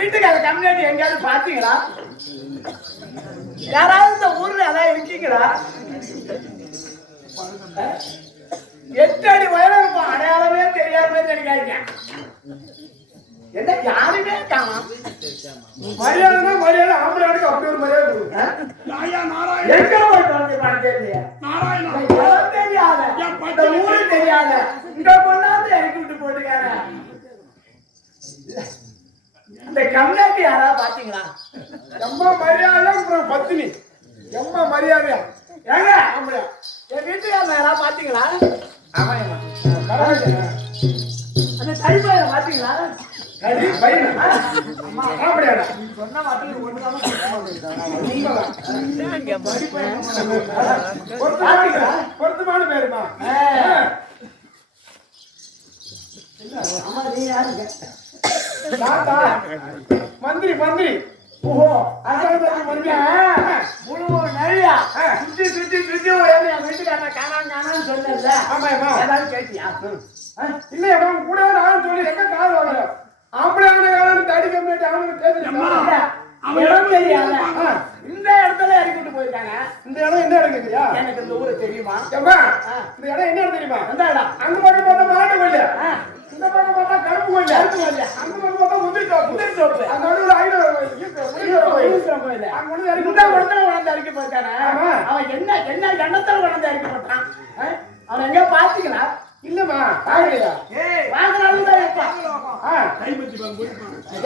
வீட்டுக்கு அந்த கம்யூனிட்டி எங்கேயாவது பாத்தீங்களா? யாராவது இந்த ஊர்ல அதான் இருக்கீங்களா? 8 அடி உயரம் இருக்கும், அடையாளமே தெரியாதமே தெரியாதுங்க. என்ன யாருமே காணோம். மரியாதைனா மரியாதை, ஆம்பளையானுக்கு அப்படி ஒரு மரியாதை கொடுங்க. எங்க போயிட்டு வந்து தெரியலையா? தெரியாத இந்த ஊரு தெரியாத இங்க கொண்டாந்து இறக்கி விட்டு போட்டுக்கார. இந்த கம்யூனிட்டி யாராவது பாத்தீங்களா? எம்மா மரியாதை அப்புறம் பத்தினி எம்மா மரியாதையா ஏங்க ஆம்பளையா என் வீட்டுக்காரன் யாராவது பாத்தீங்களா? அந்த தடிப்பையில பாத்தீங்களா? சொன்ன வார்த்தை பொருத்தமான பேருமா? மந்திரி மந்திரி ஓஹோ முழு நிறையா சுத்தி சுத்தி சுத்தி என் வீட்டுக்காரன் காணான்னு சொன்னல. ஆமாமா ஏதாவது கேட்டியா? இல்லையா கூட நான் சொல்லி எங்க கால் வாங்கல ஆம்பளை தடி கம்மிட்டு அவனுக்கு இடம் தெரியாத இந்த இடத்துல இறக்கிட்டு போயிருக்காங்க. இந்த இடம் என்ன இடம் கேட்கிறியா? எனக்கு இந்த ஊரு தெரியுமா? இந்த இடம் என்ன இடம் தெரியுமா? எந்த இடம்? அங்க பக்கம் பார்த்தா மாட்டு கோயில், இந்த பக்கம் பார்த்தா கருப்பு கோயில், அங்க பக்கம் பார்த்தா முந்திரி தோப்பு, அந்த நடுவுல கோயில் அங்க வந்து இறக்கி போயிருக்கானே. அவன் என்ன என்ன எண்ணத்துல கொண்டு இறக்கி போட்டான்? அவன் எங்க பாத்தீங்களா? இல்லம்மா பாக்கலையா? வாங்கினாலும்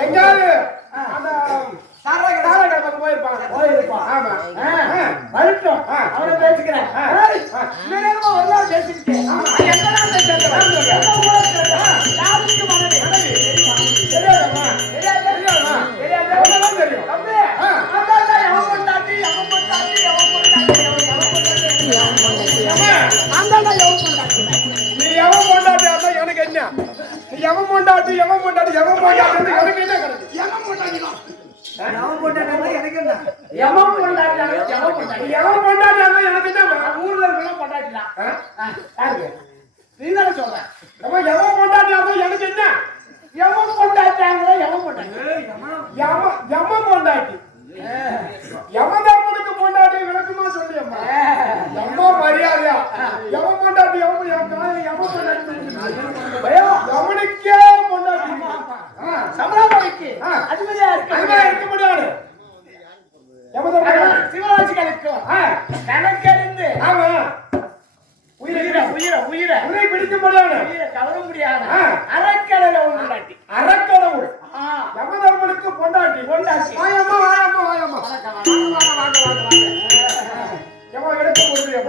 எங்காவது அந்த சாராய பக்கம் போயிருப்பான். ஆமா வரட்டும், அவனை பேசிக்கிறேன். வரலாம் பேசிக்கிட்டேன். எனக்கு என்ன எவன் பொண்டாட்டி எவன் பொண்டாட்டி எவன் பொண்டாட்டி எனக்கு என்ன கிடையாது? எவன் பொண்டாட்டி எனக்கு ஊர்ல இருக்க பொண்டாட்டிதான். நீ தானே சொல்ற எவன் பொண்டாட்டி எனக்கு என்ன? எவன் பொண்டாட்டாங்க? எவன் பொண்டாட்டி? எவன் பொண்டாட்டி யமதர்மனுக்கு பொண்டாட்டி விளக்குமா சொல்லியம்மா. எம்மா மரியாதையா எவன் பொண்டாட்டி எவனுக்கே பொண்டாட்டி சமராமணிக்கு அதிபதியா இருக்க முடியாது. சிவராஜிகளுக்கு கணக்கறிந்து ஆமா உயிரை உயிரை உயிரை உயிரை பிடிக்க முடியாது, உயிரை கவர முடியாது. அறக்கடலை பொண்டாட்டி அறக்கடவுள் யமதர்மனுக்கு பொண்டாட்டி பொண்டாட்டி. வாயம்மா வாயம்மா வாயம்மா எவ்வளவு எடுக்க முடியும்?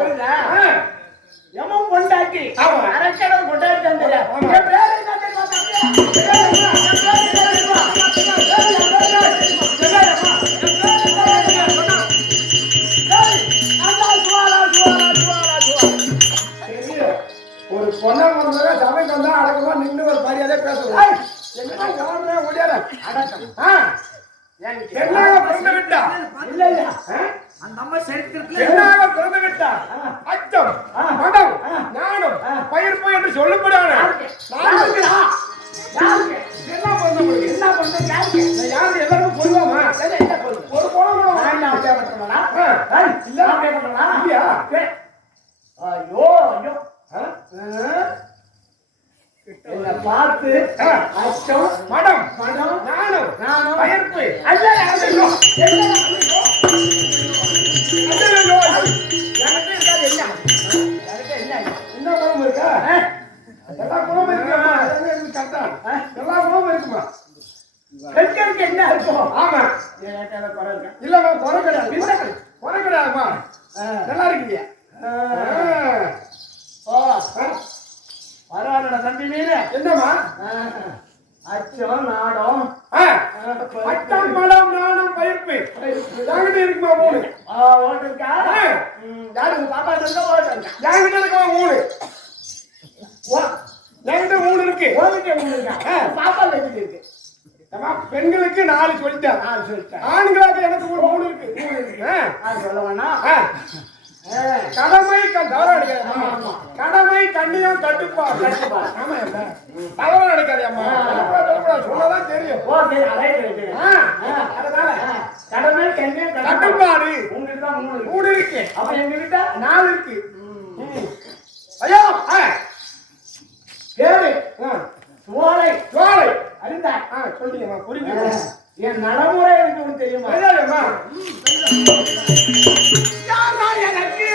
யமம் பொண்டாட்டி அறக்கடல் பொண்டாட்டி தந்தல. ஒரு பொண்ணா வந்தா சபைக்கு வந்தா அடக்கமா நின்று ஒரு மரியாதை பேசலாம். முடியாத பிறந்து விட்டா இல்ல இல்ல அந்த அம்மா சரித்திரத்துல என்னாக பிறந்து விட்டா அச்சம் மடம் ஞானம் பயிர்ப்பு என்று சொல்லப்படாத என்ன பண்ண யாரு எல்லாருக்கும் பொருவாமா? ஒரு போன இல்லையா? ஐயோ ஐயோ என்ன பார்த்து அச்சம் மடம் ஞானம் பயிர்ப்பு என்ன குணம் இருக்கா? எல்லா குணமும் இருக்குமா? எல்லா குணமும் இருக்குமா? என்ன இருக்கும்? ஆமா இல்லம்மா குறை கிடையாது, குறை கிடையாதுமா. நல்லா இருக்கீங்க. பரவாயில்ல தம்பி. நீரு என்னம்மா? அச்சம் நாடம் அச்சம் மடம் ஞானம் பயிர்ப்பு யாங்கிட்ட இருக்குமா? மூணு ஓட்டு இருக்கா? யாரு பாப்பா இருந்தா ஓட்டு இருக்கா? யாங்கிட்ட இருக்குமா? மூணு என்கிட்ட 3 இருக்கு. ஓட்டுக்கே 3 இருக்கா? பாப்பா எதுக்கு இருக்கு? பெண்களுக்கு 4 சொல்லிட்டேன். ஆண்களாக எனக்கு 3 இருக்கு. சொல்ல வேணா கடமை தவறு அடிக்காது. ஆமா, ஆமா. கடமை கண்ணியம் கட்டுப்பா. ஆமா அம்மா. தவறு அடிக்காது அம்மா. சொல்லதான் தெரியும். ஓ சரி அதே சரி. அதனால கடமை கண்ணியம் கட்டுப்பாடு உங்களுக்கு தான் 3 இருக்கு. அப்ப எங்க கிட்ட 4 இருக்கு. ஐயோ பேரு சோலை ஜோலை அறிந்தா சொல்லிங்கம்மா புரியுது. என் நடைமுறை எனக்கு ஒண்ணு தெரியுமா? தெரியாதும்மா. யாரா எனக்கு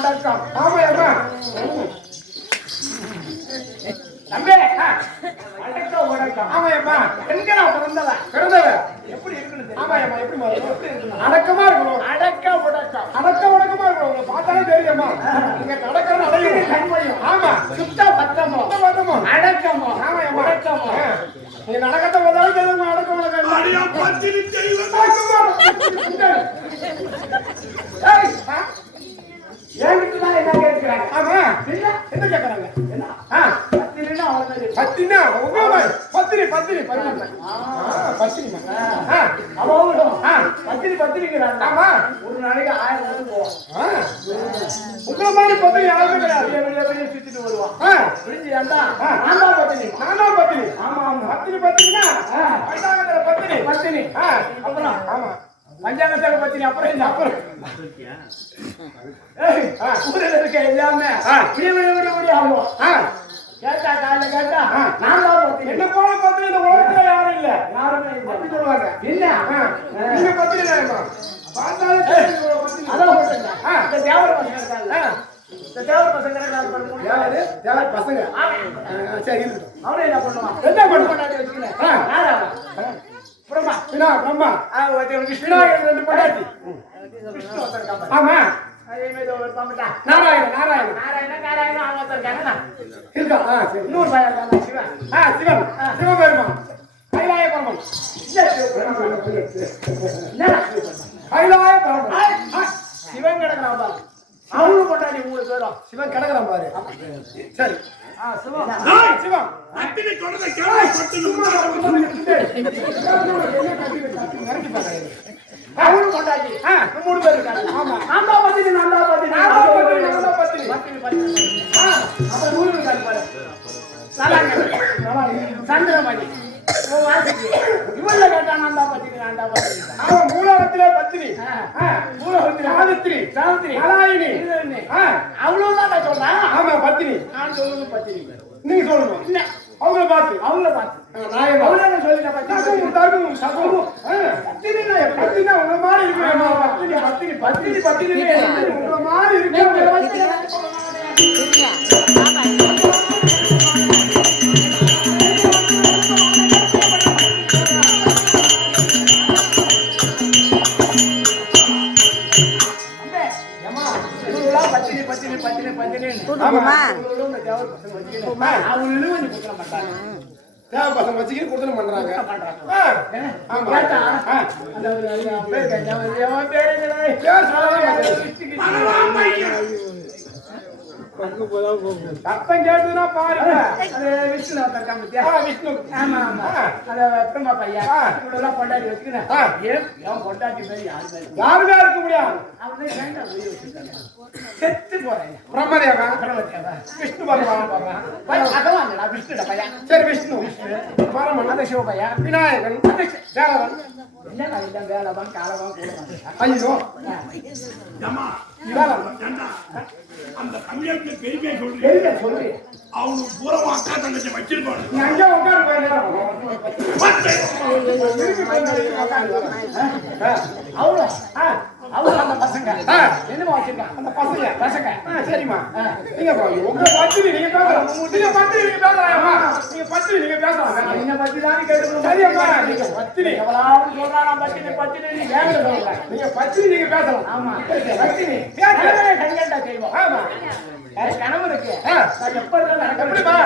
அடக்கம். ஆமா அம்மா. தம்பி அடக்கம் உடக்கம். ஆமா அம்மா. எங்கடா பிறந்தவ? எப்படி இருக்கணும்? ஆமா அம்மா எப்படி இருக்கணும்? அடக்கமா இருக்கணும். அடக்க உடக்கம். அடக்கமா இருக்கணும். உங்களை பார்த்தாலே தெரியுமா? நீங்க நடக்கிற நடையும் தன்மையும். ஆமா. சுத்த பத்தமோ பத்தமோ அடக்கமோ. ஆமா அம்மா. உடக்கமோ. நீங்க நடக்கத்த போதாலும் தெரியுமா? அடக்கம் அடியா பத்தினி தெய்வம் ஏன்கிட்ட என்ன கேட்கிறாங்க? ஆமா. என்ன என்ன கேக்குறாங்க? என்ன ஆ பத்திரினா அவளே பத்தினா உங்க பத்தினி பத்தினிமா. அவங்களும் பத்திரிக்கிறாங்க. ஆமா. ஒரு நாளைக்கு 1000 வந்து போவோம். உங்களை மாதிரி பத்தினி யாருமே கிடையாது. வெளியே சுத்திட்டு வருவான். புரிஞ்சு ஏண்டா நான் தான் பத்தினி. ஆமா ஆமா பத்தினினா பஞ்சாங்கத்துல பத்தினி. அப்புறம் ஆமா. பஞ்சாங்கத்துல பத்தினி. அப்புறம் இந்த அப்புறம் ஊரில் இருக்க எல்லாமே விடி ஆகும். கேட்டா காலைல கேட்டா நான் தான் பத்தினி. என்ன போல பத்தினி இந்த உலகத்துல யாரும் இல்ல. யாருமே இல்லை. அப்படி சொல்லுவாங்க. என்ன நீங்க பத்தினி தான் பார்த்தாலே தெரியும் பத்தினி. அதான் சொல்றேன். இந்த தேவர பசங்க இருக்காங்க. இந்த தேவர பசங்க இருக்காங்க. யாரு பசங்க? சரி இருக்கட்டும். அவனே என்ன பண்ணுவான்? என்ன பண்ணுவான்? கொண்டாடி வச்சுக்கிறேன். யாரா பிரம்மா. பிரம்மா. விநாயகர் 2 பொண்டாட்டி. ஆமா. அதே மாதிரி ஒரு பம்பட்டா. நாராயணன் அவன் ஒருத்தர் இருக்காங்க. இருக்கா? சரி. இன்னொரு பையன் இருக்காங்க. சிவன். சிவன். சிவபெருமான். கைலாய பரமன். கைலாய பரமன். சிவன் கிடக்குறான் பாரு. அவனு கொண்டாடி 3 பேரும். சிவன் கிடக்குறான் பாரு. சரி. சிவம். பத்தினி தொடர்ந்த கேள்வி அவனு கொண்டாடி 3 பேர் இருக்காங்க. ஆமா. நான் தான் பத்தினி. அப்புறம் 3 இருக்காங்க பாரு. சந்திரமணி. இவன்ல கேட்டா நான் தான் பத்தினி. அவன் மூலகத்திலே பத்தினி. சாவித்திரி நாராயணி அவ்வளவுதான் நான் சொல்றேன். ஆமா பத்தினி நான் சொல்லுங்க பத்தினி நீங்க சொல்லணும் இல்ல அவங்கள பார்த்து நான் அவ்வளவு சொல்லிட்டேன் பத்தினா உங்க மாதிரி இருக்கு பத்தினி உங்க மாதிரி இருக்கு பசங்க வச்சுக்கிட்டு கொடுத்து பண்றாங்க. சத்தம் கேட்டுனா பாருங்க. விஷ்ணு விஷ்ணு ஆமா ஆமா அத பிரம்மா பையா இவ்வளவு பொண்டாட்டி வச்சுக்கிறேன். ஏன் பொண்டாட்டி மாதிரி யாருமே இருக்க முடியாது. அவனே வேண்டாம் செத்து போறேன். பிரம்மதேவா பிரம்மதேவா விஷ்ணு பகவான் அதவாங்கடா விஷ்ணுட பையா. சரி விஷ்ணு பரமன் அந்த சிவ பையா விநாயகன் தேவன் என்ன இல்லை வேலைவான் காலவான் கூடவான். ஐயோ ஏம்மா, ஏண்டா, அந்த கல்யாணத்தை பெருமையா சொல்றீங்க. பெரிய சொல்லு அவனுக்கு பூரமா அக்கா தங்கச்சி வச்சிருப்பானு. நீ அங்கே உட்காரு போயிருந்தா அவ்வளோ அவ்வளோ அந்த பசங்க என்னமா வச்சிருக்கான் அந்த பசங்க பசங்க சரிம்மா நீங்க பாருங்க உங்க பத்தினி நீங்க பேசலாம். நீங்க பத்தினி நீங்க பேசலாம்மா. நீங்க பத்தினி நீங்க பேசலாம். நீங்க பத்தி தான் கேட்டு சரியம்மா நீங்க பத்தினி எவ்வளவு சொல்றான் பத்தினி நீ வேலை சொல்ற. நீங்க பத்தினி நீங்க பேசலாம். ஆமா பத்தினி கண்கண்டா செய்வோம். ஆமா கனவு இருக்கு எப்ப எப்படிமா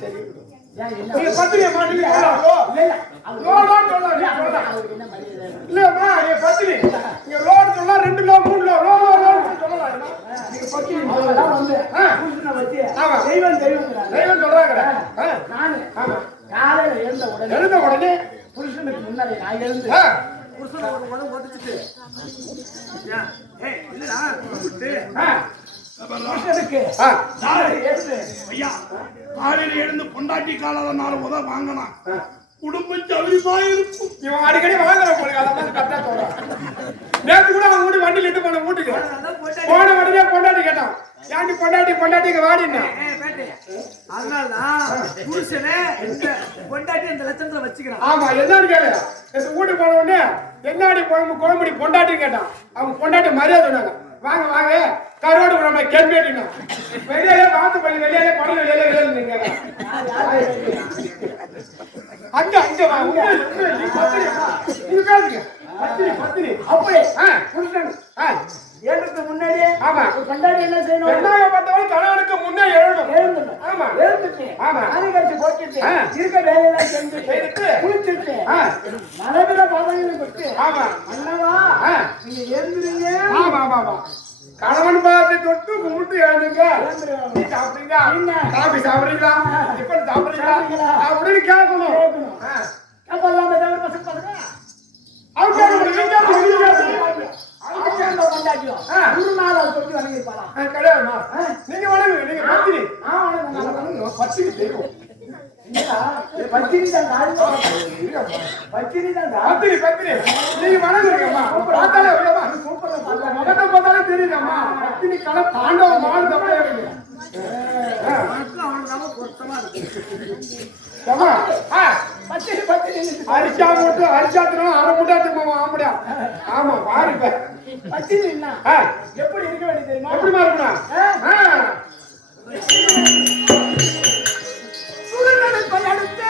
சரி நீங்க பத்திரியை மாட்டீங்க இல்லம்மா நீங்க பத்திரி நீங்க ரோடு சொல்லலாம் 2 low 3 low low low low சொல்லலாம். நீங்க பத்திரி வந்து தெய்வம் தெய்வம் சொல்றாங்க. நானு காலையில எழுந்த உடனே புருஷனுக்கு முன்னாடி நான் எழுந்து புருஷனை உதச்சிட்டு இல்லடா புருஷனுக்கு ஐயா, காலையில எழுந்து பொண்டாட்டி காலால 4 உத வாங்கினான். குடும்பம் சௌரியமா இருக்கும். இவன் அடிக்கடி வாங்குற போல அதான் கரெக்டா சொல்றான். நேத்து கூட அவன் வீட்டு வண்டியில இட்டு போன வீட்டுக்கு போன உடனே பொண்டாட்டி கேட்டான். யாண்டி பொண்டாட்டிக்கு வாடினா அதனாலதான் புருஷனை பொண்டாட்டி அந்த லட்சணத்துல வச்சுக்கிறான். ஆமா என்னன்னு கேளு. நேத்து வீட்டுக்கு போன உடனே என்னாடி குழம்புடி பொண்டாட்டி கேட்டான். அவங்க பொண்டாட்டி மரியாதை சொன்னாங்க. வாங்க வாங்க கரோடு நம்ம கேள்வினா வெளியே பார்த்து பண்ணி வெளியே படம் வெளியே நீங்க அங்க அங்க பத்திரி அப்படி புருஷன் ஏழுக்கு முன்னாடியே ஆமா கொண்டாடி என்ன செய்யணும்? வெங்காயம் பார்த்தவங்க கணவனுக்கு முன்னே எழுதணும். ஆமா எழுந்துட்டு அணிகரிச்சு போட்டுட்டு இருக்க வேலையெல்லாம் செஞ்சுட்டு குளிச்சுட்டு மனதில பதவியில விட்டு ஆமா அண்ணவா நீங்க எழுந்துருங்க. ஆமா ஆமா ஆமா கணவன் பார்த்து தொட்டு கும்பிட்டு எழுந்துங்க. டீ சாப்பிடுறீங்களா? காபி சாப்பிடுறீங்களா? டிஃபன் சாப்பிடுறீங்களா? அப்படின்னு கேட்கணும். அப்பெல்லாம் அந்த தேவர் பசங்க பாருங்க. அவங்க கொண்டாட்டியும் ஒரு நாள் அது சொல்லி வணங்கிருப்பாரா? கிடையாதுமா. நீங்க வணங்குங்க. நீங்க பத்தினி. பத்தினி தெரியும். பத்தினி தான் பத்தினி தான் பத்தினி பத்தினி நீங்க வணங்குறீங்கம்மா. பார்த்தாலே முகத்தை பார்த்தாலே தெரியுதம்மா. பத்தினி கலை தாண்டவம் மாடு அப்படியே இருக்கு. பத்தினி பத்தினி அரிசா மூட்டு அரிசாத்திரம் அரை மூட்டாத்து ஆம்படியா. ஆமா பாருங்க பத்தினி என்ன எப்படி இருக்க வேண்டியது தெரியுமா? எப்படிமா இருக்கணும்? சுடுநெருப்பை அடுத்து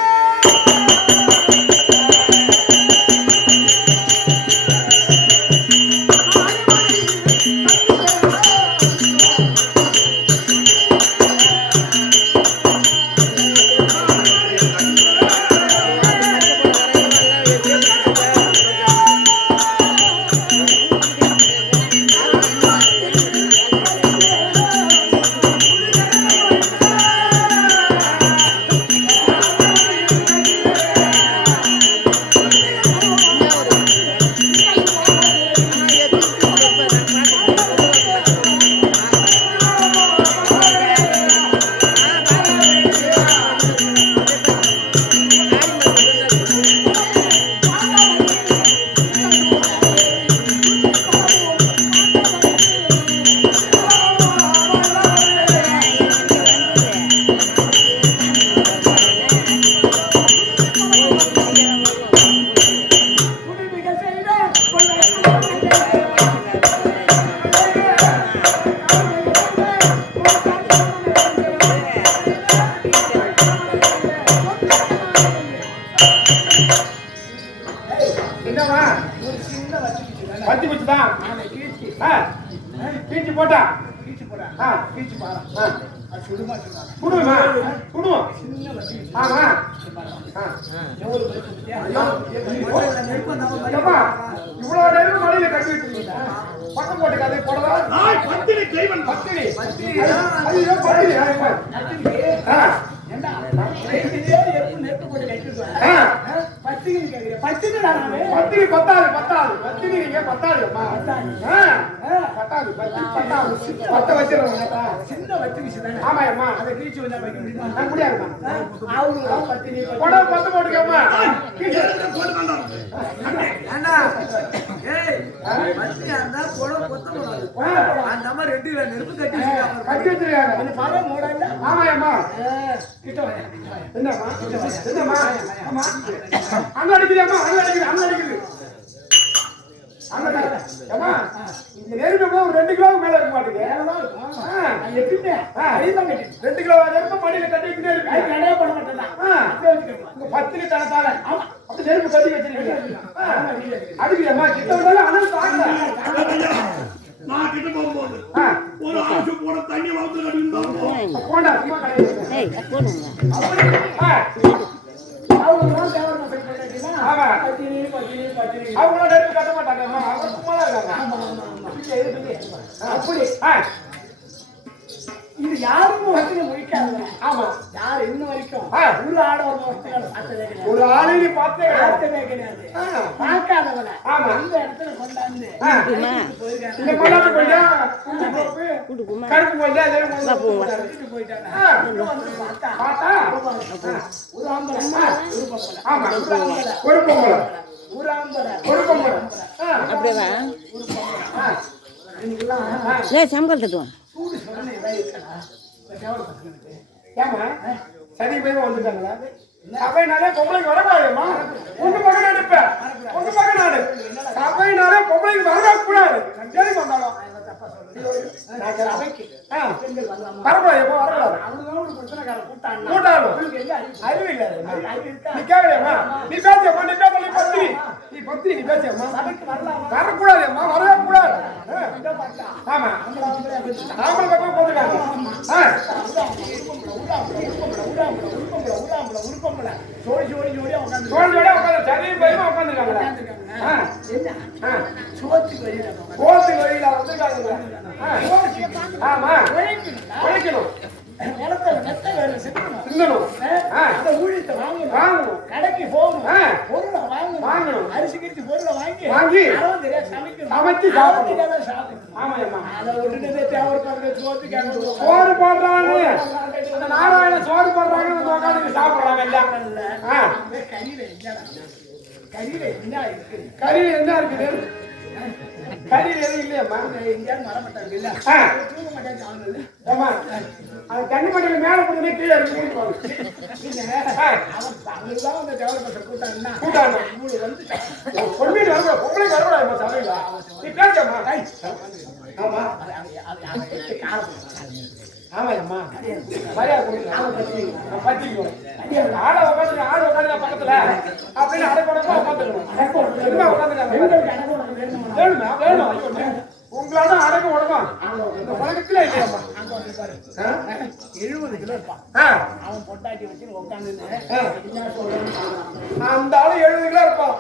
என்னவா பத்தி குச்சிதான் கீச்சு போட்டா கீச்சு பாரா சுடுமா சுடுமா சுடுவோம். ஆமா இவ்வளவு நேரம் மலையில கட்டி வச்சிருக்கீங்க. பக்கம் போட்டு கதை போடவா? பத்தினி கைவன் பத்தினி ஐயோ பத்தினி பத்தினி பத்தாது பத்தாது பத்தினி நீங்க பத்தாது பத்தாது பத்த வச்சிருக்கா சின்ன வச்சு ஆமா அம்மா அதை கீழ்ச்சி வந்தா வைக்க முடியுமா? முடியாதுமா. அவங்களும் பத்தினி போட பத்து போட்டுக்கம்மா. அந்த மாதிரி ரெண்டு நெருப்பு கட்டி கட்டி வச்சிருக்காங்க. பாரு மூடல ஆமா அம்மா கிட்ட வா என்னம்மா என்னம்மா அம்மா அங்க அடிக்குதும்மா அங்க அடிக்குது அங்க அடிக்குது அம்மா இந்த நெருப்பு ஒரு 2 கிலோவுக்கு மேல இருக்க மாட்டேங்குது. எப்படிங்க 2 கிலோ நெருப்பு மடியில கட்டிக்கிட்டே இருக்கு. நிறைய பண்ண மாட்டேன் உங்க பத்தினி தனத்தால அப்படி நெருப்பு கட்டி வச்சிருக்கீங்க. அடிக்குதம்மா கிட்ட வந்தாலும் அனல் தாங்க. நான் கிட்ட போகும்போது ஒரு ஆசு போட தண்ணி வளர்த்து கட்டிருந்தோம். போண்டா சும்மா கிடையாது. அவங்களும் தேவர் மசை பண்ணிட்டீங்கன்னா ஆமா பத்தினி பத்தினி பத்தினி அவங்களோட நெருப்பு கட்ட மாட்டாங்க. அவங்க சும்மா தான் இருக்காங்க. அப்படி இது யாரும் முகத்துல முடிக்காது. ஆமா யார் இன்ன வரைக்கும் ஒரு ஆட ஒரு முகத்துல பார்த்ததே கிடையாது. ஒரு ஆளை நீ பார்த்ததே கிடையாது. பார்க்காதவன ஆமா இந்த இடத்துல கொண்டாந்து இந்த மல்லாட்டு போயிட்டா கருப்பு போயிட்டா போயிட்டாங்க. பார்த்தா ஒரு ஆம்பளை ஒரு பொம்பளை. ஆமா ஒரு பொம்பளை ஒரு ஆம்பளை ஒரு பொம்பளை அப்படியே ஒரு பொம்பளை சம்பளம் தட்டுவான். சூடு சொன்ன ஏதாவது இருக்கா? தேவர் பசங்களுக்கு ஏமா சரி போய் வந்துட்டாங்களா? சபைனாலே பொம்பளைக்கு வரக்கூடாதுமா. உங்க பக்கம் நடிப்ப உங்க பக்கம் நாடு சபைனாலே பொம்பளைக்கு வரக்கூடாது. சரி வந்தாலும் சபைக்கு பெண்கள் வரலாமா? வரக்கூடாது. எப்போ வரக்கூடாது. அவனுதான் ஒரு பிரச்சனைக்கார கூட்டாங்க. கூட்டாளு அறிவு இல்ல. நீ கேட்கலையம்மா. நீ பேசியம்மா. நீ பேச நீ பத்தினி நீ பத்தினி நீ பேசியம்மா. சபைக்கு வரலாமா? வரக்கூடாதும்மா. வரவே கூடாது. ஆமா ஆம்பளை பக்கம் போட்டுக்காங்க. உருப்பம்பளை உருப்பம்பளை உருப்பம்பளை உருப்பம்பளை ஜோடி ஜோடி ஜோடியா உட்காந்து உட்காந்து சரி பயமா உட்காந்துருக்காங்களா? என்ன சோத்துக்கு வழியில கோத்துக்கு வழியில வந்துருக்காங்க. ஆமா உழைக்கணும், நிலத்தை நெத்த வேலை செஞ்சுக்கணும். சிந்தணும், அந்த ஊழியத்தை வாங்கணும், வாங்கணும், கடைக்கு போகணும், பொருளை வாங்கணும், வாங்கணும், அரிசி கிரிச்சு பொருளை வாங்கி வாங்கி அளவு தெரியாது சமைக்கணும், சமைச்சு அளவு தெரியாத சாப்பிடணும். ஆமாம்மா. அதை விட்டுட்டு தேவை சோத்துக்கு சோறு போடுறாங்க, அந்த நாராயண சோறு போடுறாங்க, வந்து உட்காந்து சாப்பிடுறாங்க எல்லாம். கறியில என்ன கறியில என்ன இருக்கு? கறியில என்ன இருக்குது? கறியில எதுவும் இல்லையம்மா. எங்கேயாவது மரமட்டம் இல்ல தூங்க மாட்டேன் சாப்பிடுது. ஆமா, அது தண்ணி மட்டில மேல போட்டு கீழே இருக்கு. அவங்கதான் அந்த தேவரப்பட்ட கூட்டாங்கன்னா கூட்டாங்க உங்களுக்கு வந்து பொன்மீன் வரக்கூடாது, பொம்பளை வரக்கூடாது சமையல. நீ பேசம்மா. ஆமா ஆமாம்மா, மரியாதை கொடுங்க. பத்திக்கணும் ஆளை உட்காந்து பக்கத்துல அப்படின்னு அடக்கொடமா உட்காந்துக்கணும். வேணுமா? வேணும். உங்களால அடக்க உடம்பா இந்த பழக்கத்துல இல்லையாம்மா. 70 கிலோ இருப்பான். அவன் பொட்டாட்டி வச்சு உட்காந்து அந்த ஆளு 70 கிலோ இருப்பான்.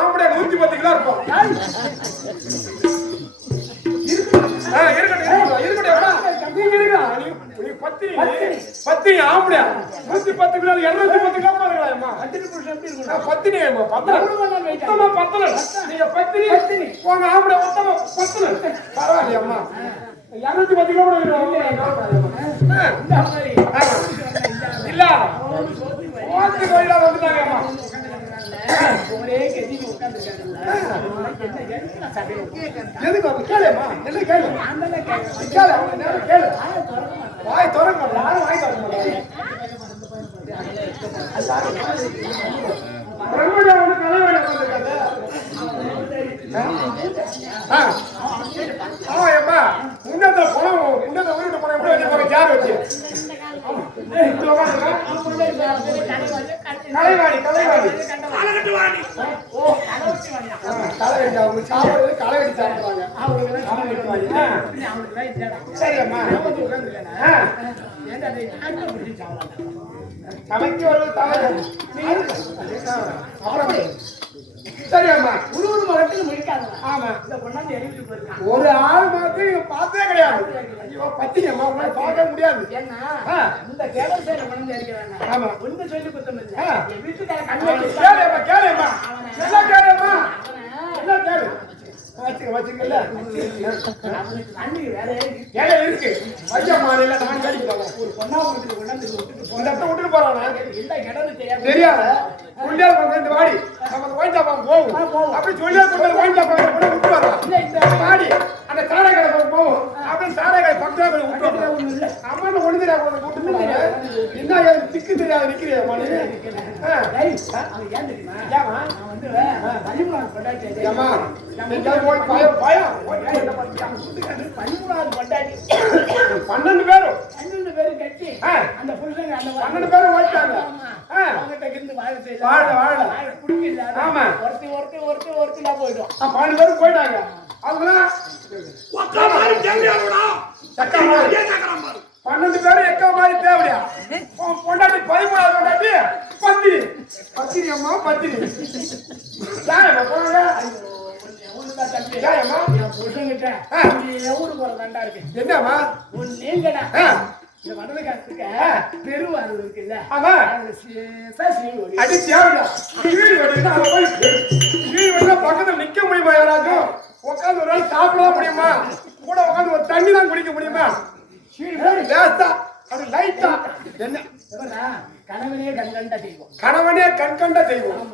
ஆம்பளை 110 கிலோ இருப்பான். பத்தினி ஆம்பளை 110 கிலோ 210 கிலோ பாருங்களா? பத்தினி நீங்க பத்தினி உங்க ஆம்பளை மொத்தமா பரவாயில்லையம்மா. 210 கிலோ இல்ல ஓட்டு கோயிலா வந்துட்டாங்கம்மா. ஒரே கெஞ்சி உட்காந்துருக்காங்கல்ல எதுக்கு அவங்க கேளுமா? என்ன கேளு? கேளு, அவங்க நேரம் கேளு. வாய் திறக்க மாட்டேன், யாரும் வாய் திறக்க மாட்டேன். பிரம்மஜா வந்து கலைவாணி உட்காந்துருக்காங்க. ஆமாப்பா, முன்னத்துல பணம் முன்னத்தை வீட்டு பணம் எப்படி வச்சு போறேன் ஜார் வச்சு கலைவாணி கலைவாணி அவங்க சாப்பிடுறது களை வெட்டி சாப்பிடுறாங்க. சரியம்மா, சமைக்க வருவது தவறு. சரியாம்மா, ஒரு மரத்துக்கு முடிக்காத. ஆமா, இந்த கொண்டாந்து எழுதிட்டு போயிருக்கான். ஒரு ஆள் மாதிரி பார்த்தே கிடையாது. ஐயோ பத்தினியம்மா, உங்களை பார்க்க முடியாது. ஏன்னா இந்த கேரள சைடு கொண்டாந்து இருக்கிறாங்க. ஆமா, ஒண்ணு சொல்லி குத்தம் இல்லை. என் வீட்டுக்கார கண்ணு கேளுமா கேளுமா என்ன கேளுமா என்ன கேளு வச்சிருக்கல தண்ணி வேற கேள இருக்கு. ஐயா மாநில நான் கழிக்கிறேன். ஒரு பொண்ணாபுரத்துக்கு கொண்டாந்து விட்டுட்டு போறானே எல்லா இடமும் தெரியாது. குண்டியா கொண்டு வாடி நம்ம வாங்கி போவோம் அப்படி சொல்லியா கொண்டு வாங்கி கூட விட்டு வரலாம். வாடி அந்த சாராய கடை போவோம். அப்படி சாராய கடை பக்கத்துல விட்டு அம்மா ஒண்ணு தெரியாது விட்டு என்ன திக்கு தெரியாது நிக்கிறியா மணி. ஏன் தெரியுமா? நான் வந்து 13 கொண்டாடி ஏமா போய் பயம் பயம் 13 கொண்டாடி 12 பேரும் 12 பேரும் கட்டி அந்த புருஷங்க அந்த 12 பேரும் ஓடிட்டாங்க. அவங்ககிட்ட இருந்து வாழ குடிக்கல. ஆமா, ஒருத்தி நான் போயிட்டோம். 12 பேரும் போயிட்டாங்க. அவங்களாம் 12 பேரும் எக்க மாதிரி தேவையா? பொண்டாட்டி 13வது பொண்டாட்டி பத்தினி அம்மா பத்தினி யாரம்மா போனாங்க? யாரம்மா? என் புருஷங்கிட்ட ஊரு போற தண்டா இருக்கு. என்னம்மா? நீங்கடா இந்த வடல காசுக்க பெருவாரூர் இருக்குல்ல. ஆமா, அடி தேவையா? பக்கத்துல நிக்க முடியுமா? யாராச்சும் உட்காந்து ஒரு நாள் சாப்பிட முடியுமா? கூட உட்காந்து ஒரு தண்ணி தான் குடிக்க முடியுமா? லேசா அது லைட்டா என்ன கணவனே கண்கண்ட தெய்வம். கணவனே கண்கண்ட தெய்வம்.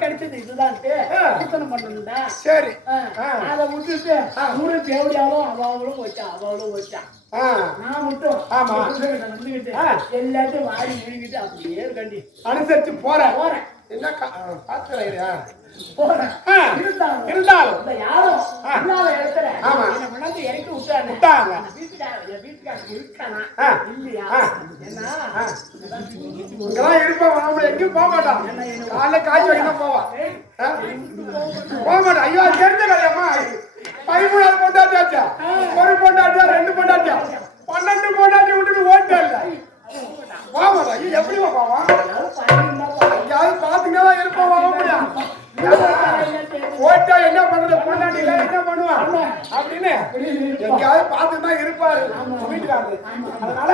கிடைச்சது இதுதான் கீர்த்தனை பண்ணணும்டா. சரி, அதை விட்டுட்டு ஊரு தேவையாலும் அவளும் வச்சான். நான் மட்டும் வந்துகிட்டு எல்லாத்தையும் வாடி முடிக்கிட்டு அப்படியே கண்டி அனுசரிச்சு போறேன். என்ன பாத்துறா போறேன். இருந்தாலும் இந்த யாரும் இல்லாத இடத்துல என்னை கொண்டாந்து இறக்கி விட்டாங்க. வீட்டுக்காரங்க இருக்கானா இல்லையா? என்ன இங்கெல்லாம் இருப்பான். அவன் எங்கேயும் போக மாட்டான். காலைல காய்ச்சி வைக்கணும் போக மாட்டான். ஐயோ தெரிஞ்ச கதையம்மா. 13வது பொண்டாட்டியாச்சா, ஒரு பொண்டாட்டியா 2 பொண்டாட்டியா 12 பொண்டாட்டி விட்டுட்டு ஓட்டே இல்லை போக மாட்டான். ஐயோ எப்படிமா போவான்? யாரும் பாத்தீங்கன்னா இருப்பான். போக முடியாது. இல்ல என்ன பண்ணுவான் அப்படின்னு எங்கேயாவது பார்த்துதான் இருப்பாரு வீட்டுக்காரரு. அதனால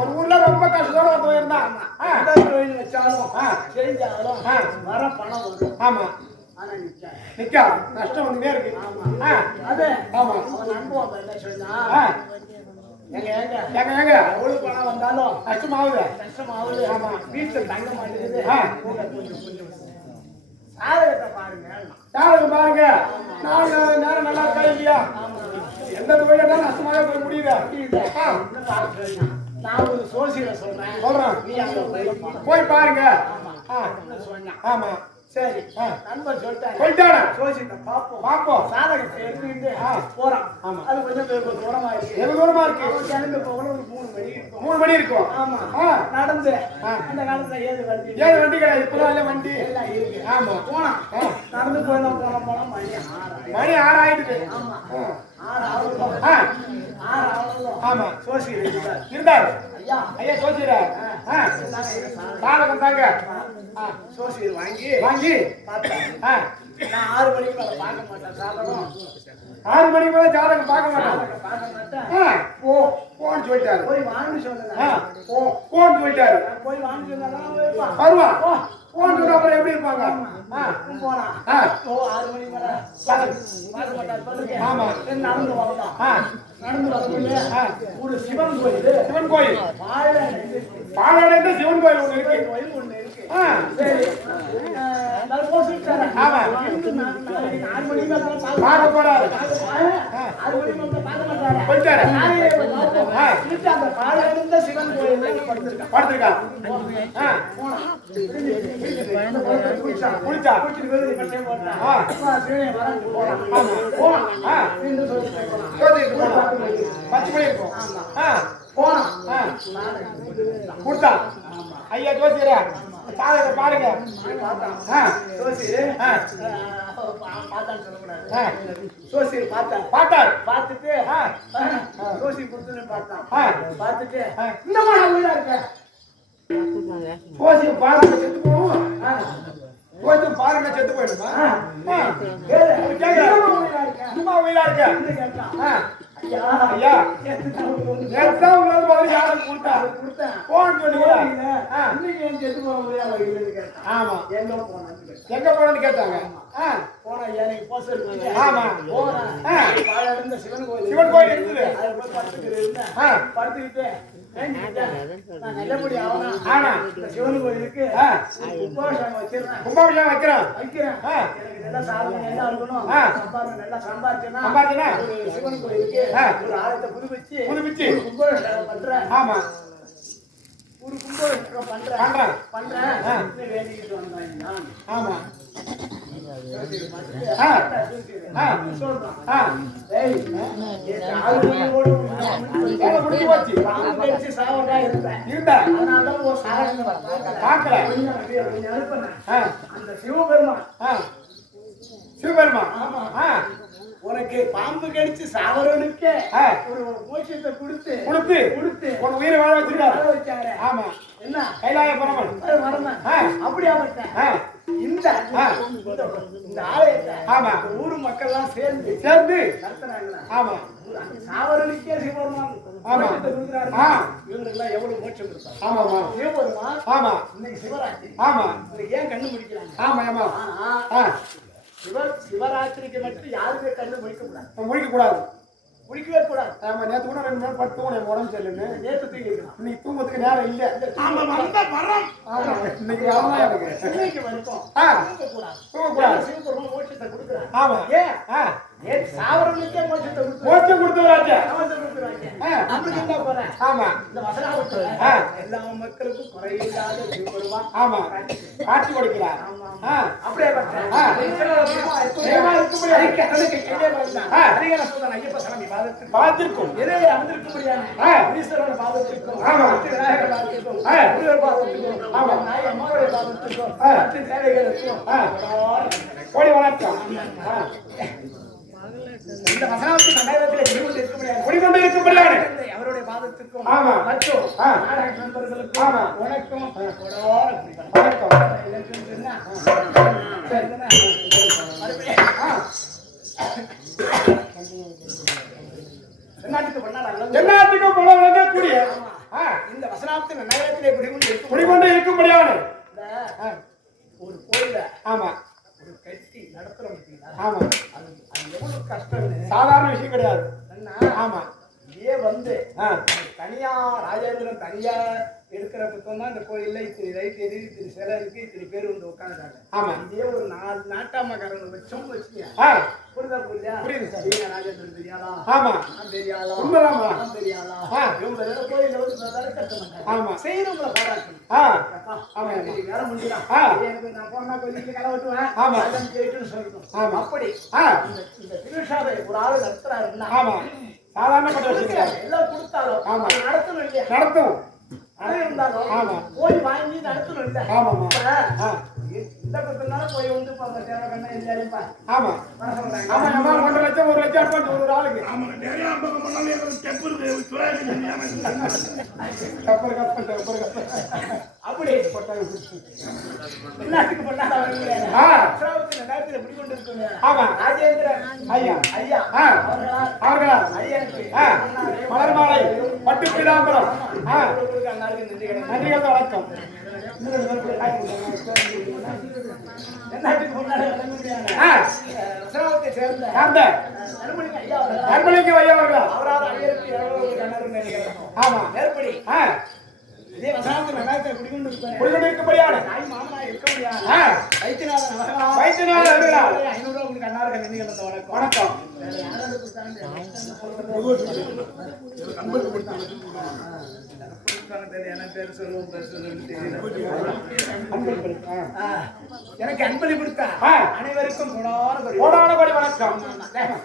ஒரு ஊர்ல ரொம்ப கஷ்டத்தோட ஒருத்தன் இருந்தான். தொழில் வச்சாலும் செஞ்சாலும் வர பணம் வரும். ஆமா, ஆனா நிக்கா நஷ்டம் வந்துட்டே இருக்கு. அது ஆமா, அவன் நண்பன் என்ன சொன்னா, எங்க எங்க எங்க எங்க எவ்வளவு பணம் வந்தாலும் கஷ்டமாகுது. ஆமா, வீட்டுல தங்க மாட்டேங்குது. கொஞ்சம் சாதகத்தை பாருங்க. யாரும் பாருங்க, நாலு நேரம் நல்லா இருக்கா இல்லையா? எந்த தொழிலாக நஷ்டமாக போய் முடியுது. நான் ஒரு சோசியல சொல்றேன், போய் பாருங்க. சொன்னான். ஆமா சரி ஆ. நண்பர் சொல்லிட்டாரு. போயிட்டானா சோசியத்தை பார்ப்போம். பாப்போம் சாதகத்தை எடுத்துக்கிட்டு ஆ. போறான். ஆமா. அது கொஞ்சம் தூரமா இருக்கு. எவ்வளவு தூரமா இருக்கு? அவன் கிளம்பி போகணும் ஒரு 3 மணி இருக்கும். 3 மணி இருக்கும். ஆமா. ஆ. நடந்து ஆ. அந்த காலத்துல ஏது வண்டி ஏன் வண்டி கிடையாது, இப்பதான் இல்ல வண்டி. எல்லாம் இருக்கு. ஆமா போனான். ஆ. நடந்து போனா மணி 6 மணி 6 ஆயிடுது. ஆமா. ஆ. 6 ஆகுது. ஆ. 6 ஆகுது. ஆமா சோசியல் இருந்தார். இருந்தாரு ஐயா ஐயா தோச்சிரா சாதகம் தாங்க சோசியல் வாங்கி வாங்கி பார்த்தேன். ஆ. நான் 6 மணிக்கு மேல பார்க்க மாட்டேன். சாதகம் 6 மணிக்கு மேல ஜாதகம் பார்க்க மாட்டாங்க. சாதகம் பார்க்க மாட்டேன். ஆ. போன்னு சொல்லிட்டாரு. போய் வாங்கி ஆ. சொன்னேன். போன்னு சொல்லிட்டாரு. போய் வாங்கி சொன்னா வருவான் போன்னு சொன்னா அப்புறம் எப்படி இருப்பாங்க? ஆ. போனா ஆ. 6 மணி மேல பார்க்க மாட்டார் சொல்லுங்க. ஆமா. நடந்து வந்தான். ஆ. நடந்து வரக்குள்ள ஆ. ஒரு சிவன் கோயில் சிவன் கோயில் பாழடைந்து பாலாடை சிவன் கோயில் ஒண்ணு இருக்கு. கோயில் ஒண்ணு இருக்கு. ஆ. சரி நான் போசிட்டாரே. ஆமா. 6 மணி மேல பார்க்க போறாரு. 6 மணி மேல பார்க்க மாட்டாரே. போயிட்டாரு. ஆ. அந்த பாழடைந்த சிவன் கோயில்ல படுத்திருக்கான். படுத்திருக்கான். ஆ. போனா குளிச்சா குளிச்சுட்டு வெளியே கட்டையை போட்டான். ஆ. சிவனை வராங்க போறான். ஆமா போலாம். ஆ. மீண்டும் சொல்லிட்டு போனான். ஜோதிக்கு போலாம். 10 மணி இருக்கும். ஆ. போனான். ஆ. கொடுத்தா ஐயா ஜோதிரா சாதகத்தை பாருங்க. பார்த்தான். ஆ. சோசியர் ஆ. பார்த்தான்னு சொல்லக்கூடாது. ஆ. சோசியர் பார்த்தான். பார்த்தார். பார்த்துட்டு ஆ. சோசியர் கொடுத்துன்னு பார்த்தான். ஆ. பார்த்துட்டு ஆ. இன்னமா நான் உயிரா இருக்கேன். போசி பாருங்க செத்து போவோம். போசி பாருங்க செத்து போயிடுமா? ஆ. இன்னமா உயிரா இருக்கேன். சும்மா உயிரா இருக்க. கேட்டான். ஆ. ஐயா ஐயா நேத்து நேத்தா உங்களுக்கு பதில் யாரும் கொடுத்தா கொடுத்தேன். போன்னு சொன்னீங்க. ஆ. இன்னைக்கு என் செத்து போக முடியாது கேட்டான். ஆமா எங்க போனான்னு கேட்டான். எங்க போறேன்னு கேட்டாங்க. ஆ. போனா எனக்கு போசல் ஆமா. போறேன். ஆ. பாழடைந்த சிவன் கோயில் சிவன் கோயில் இருக்குது. அதுல போய் படுத்துக்கிட்டு இருந்தேன். ஆ. படுத்துக்கிட்டு வேண்டிக்கிட்டேன். நான் நல்லபடி ஆகணும். ஆனா இந்த சிவன் கோயிலுக்கு ஆ. உபவாசம் வச்சிருந்தேன். கும்பாபிஷேகம் வைக்கிறோம். வைக்கிறேன். ஆ. எனக்கு நல்லா சாதனை நல்லா இருக்கணும். ஆ. சம்பாதனை நல்லா சம்பாதிச்சேன்னா சம்பாதிச்சேன்னா? ஒரு சிவன் கோயிலுக்கு ஆ. ஒரு ஆலயத்தை புதுப்பிச்சு புதுப்பிச்சு? ஒரு கும்பாபிஷேகம் பண்றேன். ஆமா ஒரு கும்பாபிஷேகம் பண்றேன். பண்றேன். ஆ. வேண்டிக்கிட்டு வந்தேன் நான். ஆமா ஆ. ஆ. சொல்றான். ஆ. ஏய், என் ஆளுமையோடு வேலை முடிஞ்சு போச்சு. பாம்பு கடிச்சு சாவதா இருந்தேன். இருந்தா அதனாலதான் ஒரு சாதனை பார்க்கல. பார்க்கல. கொஞ்சம் அனுப்புனேன். ஆ. அந்த சிவபெருமான் ஆ. சிவபெருமா. ஆமா. ஆ. உனக்கு பாம்பு கடிச்சு சாவரனுக்கு ஆ. ஒரு மோட்சத்தை கொடுத்து கொடுத்து கொடுத்து உன் உயிரை வாழ வச்சிருக்காரு. வாழ வச்சாரு. ஆமா என்ன கைலாய பரமன். அது வரணும். ஆ. அப்படியா பட்டேன். ஆ. இந்த ஆ. இந்த ஆலயத்தை ஆமா. இந்த ஊர் மக்கள் எல்லாம் சேர்ந்து சேர்ந்து நடத்துறாங்களா? ஆமா அந்த சாவரனுக்கே சிவபெருமான் ஆமா. மோட்சத்தை கொடுக்குறாரு. ஆ. இவங்களுக்கு எல்லாம் எவ்வளவு மோட்சம் கொடுத்தாரு. ஆமாமா சிவபெருமான் ஆமா இன்னைக்கு சிவராத்திரி. ஆமா இன்னைக்கு ஏன் கண்ணு முடிக்கிறாங்க? ஆமா ஆமா ஆனா ஆ. சிவராத்திரிக்கு மட்டும் யாருமே கண்ணு முடிக்க கூடாது. முடிக்க கூடாது. முடிக்கவே கூடாது. ஆமா நேத்து கூட 2 நாள் படுத்து எனக்கு உடம்பு சரியில்லைன்னு. நேற்று தூங்கிக்கலாம். இன்னைக்கு தூங்கத்துக்கு நேரம் இல்ல. நாம வந்த வரம் ஆமா இன்னைக்கு வரலாம் எனக்கு. இன்னைக்கு வரைக்கும் ஆ. தூங்கக்கூடாது. தூங்கக்கூடாது. சிவபெருமான் மோட்சத்தை கொடுக்குறாரு. ஆமா ஏன் ஆ. ஏன் சாவரனுக்கே மோட்சத்தை கொடுக்குறாரு. மோட்சம் கொடுத்தவராச்சே. மோட்சத்தை கொடுக்குறாங்க. ஆ. நம்மளுக்கு என்ன போறேன்? ஆமா இந்த வசனாவத்துல ஆ. எல்லா மக்களுக்கும் குறையில்லாத சிவபெருமான் ஆமா காட்சி கொடுக்கிறார். ஆமா. ஆ. அப்படியே பார்த்தேன். ஆ. நிச்சயமா இருக்கும்படியா கண்ணுக்கு கீழே பார்த்தேன். ஆ. அதிகார சொல்றேன் ஐயப்ப சாமி பாதத்துக்கு பார்த்திருக்கும். எதே அமர்ந்திருக்கும்படியான ஆ. ஈஸ்வரன் பாதத்திற்கும் ஆமா. விநாயகர் பாதத்திற்கும் ஆ. முருகர் பாதத்திற்கும் ஆமா. நாய் அம்மாவுடைய பாதத்திற்கும் ஆ. மற்ற தேவைகளுக்கும் ஆ. கோடி வணக்கம். ஆ. இந்த வசனத்தின் நடைபெறத்தில் ஜீவன் இருக்கும்படியான குடிகொண்டு இருக்கும்படியான அவருடைய பாதத்திற்கும் ஆமா. மற்றும் ஆ. நாடக நண்பர்களுக்கும் ஆமா. உனக்கும் கொடோர குடிப்பேன். வணக்கம். இதற்கு என்ன? சரி. என்ன? மறுபடியும் ஆ. தென்னாட்டுக்கு பண்ணால் அல்லது எல்லாத்துக்கும் பல விளங்கக்கூடிய ஆ. இந்த வசனத்தின் நடைபெறத்திலே குடிகொண்டு இருக்கும் குடிகொண்டு இருக்கும்படியான இந்த ஆ. ஒரு கோயில ஆமா ஒரு கட்டி நடத்துறோம் பார்த்தீங்களா? ஆமா அது அது எவ்வளவு கஷ்டம்னு சாதாரண விஷயம் கிடையாது. என்ன? ஆமா இதே வந்து ஆ. தனியா ராஜேந்திரன் தனியா எடுக்கிற புத்தம் தான் இந்த கோயில்ல இத்தனை லைட் எரியுது, இத்தனை சிலை இருக்கு, இத்தனை பேர் வந்து உட்காந்துட்டாங்க. ஆமா. இதே ஒரு 4 நாட்டாமக்காரங்க வச்சோம் வச்சுக்கியா ஆ, புரியுதா? புரியுதா? புரியுது சார். நீங்க ராஜேந்திரன் பெரியாளா? ஆமா. நான் பெரியாளா? உண்மைதாம்மா. நான் பெரியாளா? ஆ. இவங்க வேற கோயில்ல வந்து வேலை கட்ட மாட்டாங்க. ஆமா. செய்யறவங்கள பாராட்டணும். ஆ, அப்பா, ஆமா. எனக்கு வேற முடியல. ஆ. எனக்கு நான் போனா கோயிலுக்கு களை வெட்டுவேன். ஆமா. அதன் ஜெயிட்டுன்னு சொல்லணும். ஆமா. அப்படி ஆ, இந்த திருவிழாவை ஒரு ஆளு நடத்துறாருன்னா ஆமா. சாதாரணப்பட்ட விஷயம் எல்லாம் கொடுத்தாலும் ஆமா. அவர் நடத்தணும் இல்லையா? நடத்தும். அது இருந்தாலும் ஆமா. போய் வாங்கி நடத்தணும் இல்ல? ஆமாம்மா. இப்ப ஆ, இந்த பக்கம்னால போய் வந்து பாங்க தேவகண்ணா இல்லையாப்பா ஆமா. வர சொல்றாங்க. ஆமா, ஆமா. 1.5 லட்சம் 1 லட்சம் அட்வான்ஸ் ஒரு ஆளுக்கு. ஆமா நிறைய பக்கம் பண்ணாலும் எங்களுக்கு ஸ்டெப் இருக்கு சுவாரி கப்பல் அப்படி எல்லாத்துக்கும் பண்ணாத வரீங்களே. ஆ. அஸ்ராவத்தில் நேரத்தில் இப்படி கொண்டு இருக்குங்க. ஆமா. ராஜேந்திரன் ஐயா. ஐயா ஆ. அவர்களா அவர்களா? ஐயனுக்கு ஆ, மலர் மாலை பட்டு பீதாம்பரம். ஆ, உங்களுக்கு அன்னாருக்கு நன்றி கிடையாது. நன்றிகள் வணக்கம். எல்லாத்துக்கும் முன்னாடி வழங்க முடியாது. ஆ, அஸ்ராவத்தை சேர்ந்த அந்த நறுமணிக்கு ஐயா அவர்களா நர்மலிங்க ஐயாவர்களா? அவரால் அடியருக்கு இரவு கண்ணாரு நினைக்கிறோம். ஆமா. மேற்படி ஆ, இதே வசாமத்து நகரத்தை குடிக்கொண்டு இருப்பேன். குடிக்கொண்டு இருக்கும்படியான தாய் மாமனா இருக்க முடியாது. ஆ, வைத்தியநாதன் அவர்களா? வைத்தியநாதன் அவர்களா? 500 ரூபாய் உங்களுக்கு அன்னாருக்கு நன்றி கலந்த வணக்கம். வணக்கம். வேற யாராவது கொடுத்தாங்க? பேர் சொல்லுவோம் பேர் சொல்லுவோம் தெரியல. ஆ, எனக்கு அன்பளி கொடுத்தா ஆ. அனைவருக்கும் கோடான கோடி கோடான கோடி வணக்கம். ஆமா.